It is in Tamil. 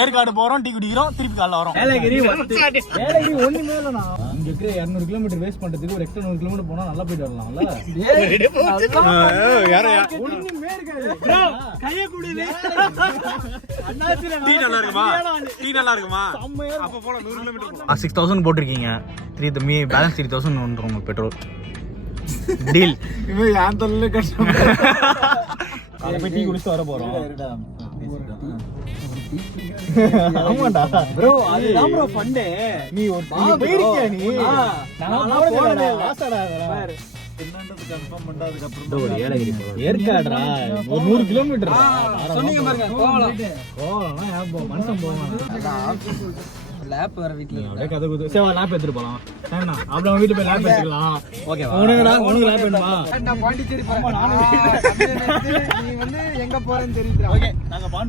ஏற்காடு போறோம், டீ குடிக்கிறோம், திருப்பி காலைல வரோம். ஏலகிரி ஒண்ணுமே இல்லண்ணா. இங்க இருக்கிற 200 கிலோமீட்டர் வேஸ்ட் பண்றதுக்கு ஒரு எக்ஸ்ட்ரா 100 கிலோமீட்டர் போனா நல்லா போயிட்டு வரலாம்ல. ஒண்ணுமே இருக்காது. டீ நல்லா இருக்குமா? டீ நல்லா இருக்குமா? அப்ப போல 100 கிலோமீட்டர் 6000 போட்டுருக்கீங்க. 3000 பேலன்ஸ் 3000 வந்துரும் உங்களுக்கு பெட்ரோல். டீல். இவன் ஏன் தள்ள கஷ்டம். அத போய் டீ குடிச்சு வர போறோம். ஆமாடா bro, அதுதான் bro ஃபன். நீ ஒரு போயிருக்கியா நீ? நான் போறதே இல்ல. ஆசடா பாரு. என்னன்றது கன்ஃபார்ம் பண்ணா அதுக்கு அப்புறம் ஒரு ஏலகிரி போறோம். ஏற்காடுடா. ஒரு 100 கிலோமீட்டர். சொன்னீங்க பாருங்க. கோவலம்னா ஏன் போ மனுஷன் போவான். லேப் வர வீட்ல அப்படியே கதை குது. சரி வா லேப் எடுத்துட்டு போலாம். என்ன? அப்புறம் வீட்ல போய் லேப் எடுத்துக்கலாம். ஓகேவா? உனக்கு லேப் வேணுமா? நான் பாண்டிச்சேரி போறேன். நானும் நீ வந்து எங்க போறேன்னு தெரியுதுடா. ஓகே நாங்க